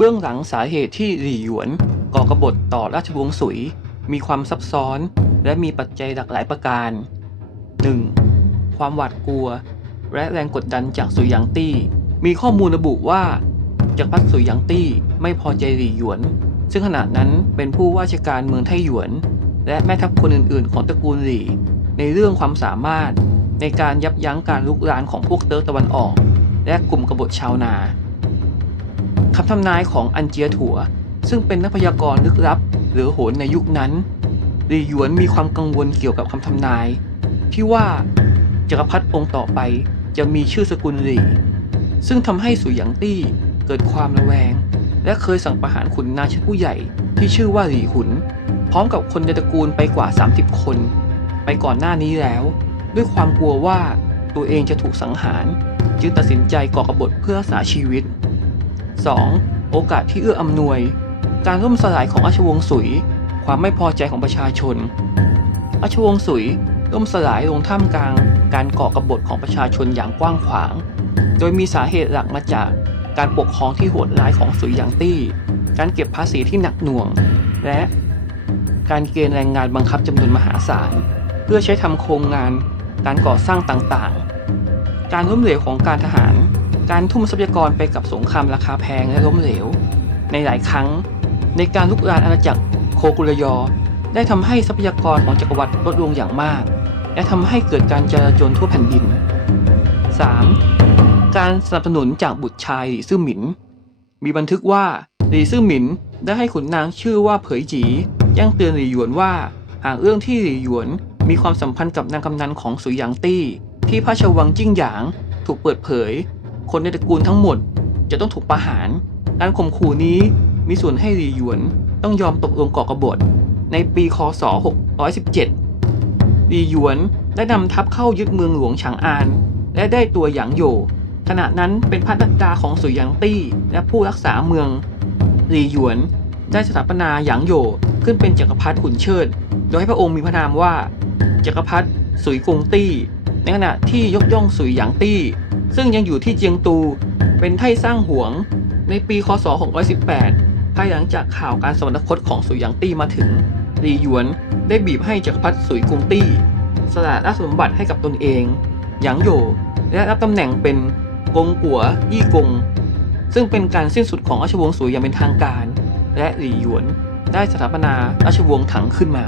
เบื้องหลังสาเหตุที่หลี่หยวนก่อกบฏต่อราชวงศ์สุย มีความซับซ้อน และมีปัจจัยหลากหลายประการ 1. ความหวาดกลัว และแรงกดดันจากสุยหยางตี้ มีข้อมูลระบุว่าจักรพรรดิสุยหยางตี้ไม่พอใจหลี่หยวน ซึ่งขณะนั้นเป็นผู้ว่าราชการเมืองไทหยวน และแม่ทัพคนอื่นๆ ของตระกูลหลี่ ในเรื่องความสามารถในการยับยั้งการลุกรานของพวกเติร์กตะวันออก และกลุ่มกบฏชาวนา คำทำนายของอันเจียถัว ซึ่งเป็นนักพยากรณ์ลึกลับ หรือโหนในยุคนั้นหลี่หยวนมีความกังวลเกี่ยวกับคำทำนาย ที่ว่าจักรพรรดิองค์ต่อไปจะมีชื่อสกุลหลีซึ่งทำให้สุยหยางตี้เกิดความระแวง และเคยสั่งประหารขุนนางชั้นผู้ใหญ่ที่ชื่อว่าหลี่หุน พร้อมกับคนในตระกูลไปกว่า 30 คน ไปก่อนหน้านี้แล้ว ด้วยความกลัวว่าตัวเองจะถูกสังหาร จึงตัดสินใจก่อกบฏเพื่อรักษาชีวิต 2. โอกาสที่เอื้ออำนวย การล่มสลายของราชวงศ์สุย ความไม่พอใจของประชาชนราชวงศ์สุยล่มสลายลงท่ามกลาง การก่อกบฏของประชาชนอย่างกว้างขวาง โดยมีสาเหตุหลักมาจากการปกครองที่โหดร้ายของสุยหยางตี้ การเก็บภาษีที่หนักหน่วง และการเกณฑ์แรงงานบังคับจำนวนมหาศาล เพื่อใช้ทำโครงงาน การก่อสร้างต่างๆ การล้มเหลวของการทหาร การทุ่มทรัพยากรไปกับสงครามราคาแพงและล้มเหลว ในหลายครั้ง ในการลุกรานอาณาจักรโคกุรยอ ได้ทำให้ทรัพยากรของจักรวรรดิลดลงอย่างมาก และทำให้เกิดการจราจรทั่วแผ่นดิน 3. การสนับสนุนจากบุตรชายหลี่ซื่อหมิน มีบันทึกว่าหลี่ซื่อหมินได้ให้ขุนนางชื่อว่าเผยจีแจ้งเตือนหลี่หยวนว่า หากเรื่องที่หลี่หยวนมีความสัมพันธ์กับนางกำนันของสุยหยางตี้ ที่พระราชวังจิ้งหยางถูกเปิดเผย คนในตระกูลทั้งหมดจะต้องถูกประหาร การข่มขู่นี้มีส่วนให้หลีหยวนต้องยอมตกลงก่อกบฏในปีคศ 617หลีหยวนได้นำทัพเข้ายึดเมืองหลวงฉางอาน และได้ตัวหยางโยขณะนั้นเป็นพระดัดดาของสุยหยางตี้ และผู้รักษาเมืองหลีหยวนได้สถาปนาหยางโยขึ้นเป็นจักรพรรดิขุนเชิด โดยให้พระองค์มีพระนามว่า จักรพรรดิสุยกงตี้ ในขณะที่ยกย่องสุยหยางตี้ ซึ่งยังอยู่ที่เจียงตู เป็นไทสร้างหวง ในปีคศ 618 ภายหลังจากข่าวการสวรรคตของสุยหยางตี้มาถึงหลี่หยวนได้บีบให้จักรพรรดิสุยกงตี้ สละราชสมบัติให้กับตนเองหยางโยและรับตำแหน่งเป็นกงกัวยี่กง ซึ่งเป็นการสิ้นสุดของราชวงศ์สุยอย่างเป็นทางการ และหลี่หยวนได้สถาปนาราชวงศ์ถังขึ้นมา